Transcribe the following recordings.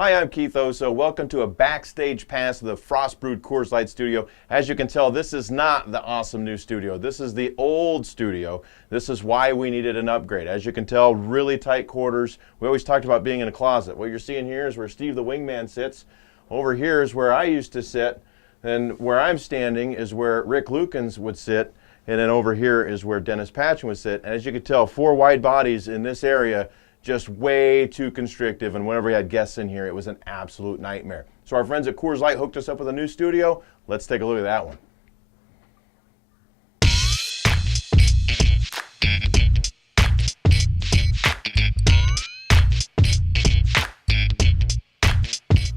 Hi, I'm Keith Osso. Welcome to a backstage pass of the Frost Brewed Coors Light studio. As you can tell, this is not the awesome new studio. This is the old studio. This is why we needed an upgrade. As you can tell, really tight quarters. We always talked about being in a closet. What you're seeing here is where Steve the Wingman sits. Over here is where I used to sit. And where I'm standing is where Rick Lukens would sit. And then over here is where Dennis Patchin would sit. And as you can tell, 4 wide bodies in this area, just way too constrictive, and whenever we had guests in here, it was an absolute nightmare. So our friends at Coors Light hooked us up with a new studio. Let's take a look at that one.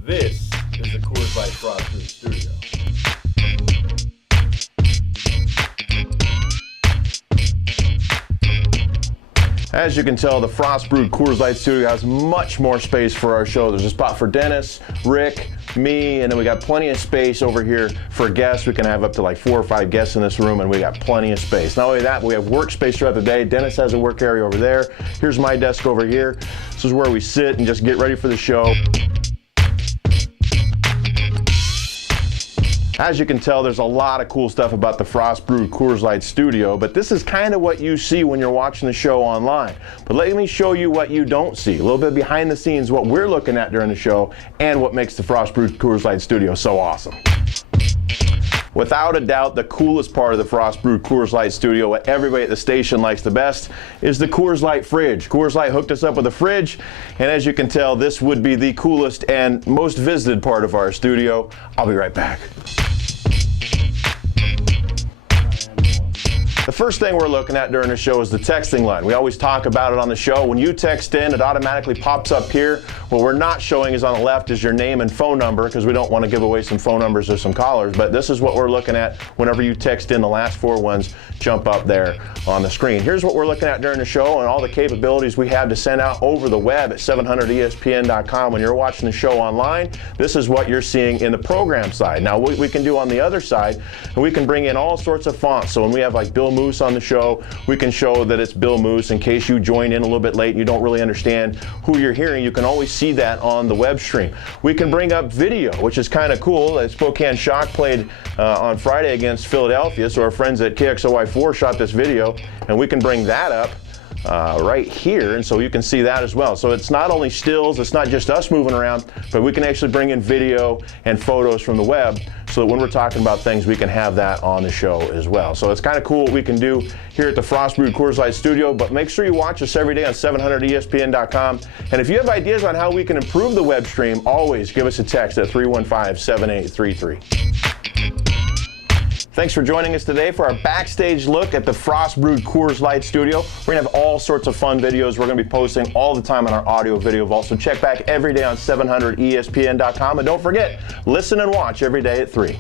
This is the Coors Light Frost Brewed studio. As you can tell, the Frost Brewed Coors Light studio has much more space for our show. There's a spot for Dennis, Rick, me, and then we got plenty of space over here for guests. We can have up to like 4 or 5 guests in this room, and we got plenty of space. Not only that, but we have workspace throughout the day. Dennis has a work area over there. Here's my desk over here. This is where we sit and just get ready for the show. As you can tell, there's a lot of cool stuff about the Frost Brewed Coors Light studio, but this is kind of what you see when you're watching the show online. But let me show you what you don't see, a little bit behind the scenes, what we're looking at during the show, and what makes the Frost Brewed Coors Light studio so awesome. Without a doubt, the coolest part of the Frost Brewed Coors Light studio, what everybody at the station likes the best, is the Coors Light fridge. Coors Light hooked us up with a fridge, and as you can tell, this would be the coolest and most visited part of our studio. I'll be right back. The first thing we're looking at during the show is the texting line. We always talk about it on the show. When you text in, it automatically pops up here. What we're not showing is on the left is your name and phone number, because we don't want to give away some phone numbers or some callers, but this is what we're looking at whenever you text in. The last 4 ones jump up there on the screen. Here's what we're looking at during the show and all the capabilities we have to send out over the web at 700ESPN.com. When you're watching the show online, this is what you're seeing in the program side. Now, what we can do on the other side, we can bring in all sorts of fonts. So when we have like Bill Moose on the show, we can show that it's Bill Moose. In case you join in a little bit late and you don't really understand who you're hearing, you can always see that on the web stream. We can bring up video, which is kind of cool. Spokane Shock played on Friday against Philadelphia, so our friends at KXOY4 shot this video, and we can bring that up right here, and so you can see that as well. So it's not only stills, it's not just us moving around, but we can actually bring in video and photos from the web, so that when we're talking about things, we can have that on the show as well. So it's kind of cool what we can do here at the Frost Brewed Coors Light studio, but make sure you watch us every day on 700ESPN.com. And if you have ideas on how we can improve the web stream, always give us a text at 315-7833. Thanks for joining us today for our backstage look at the Frost Brewed Coors Light studio. We're going to have all sorts of fun videos we're going to be posting all the time on our audio video vault. So check back every day on 700ESPN.com. And don't forget, listen and watch every day at 3.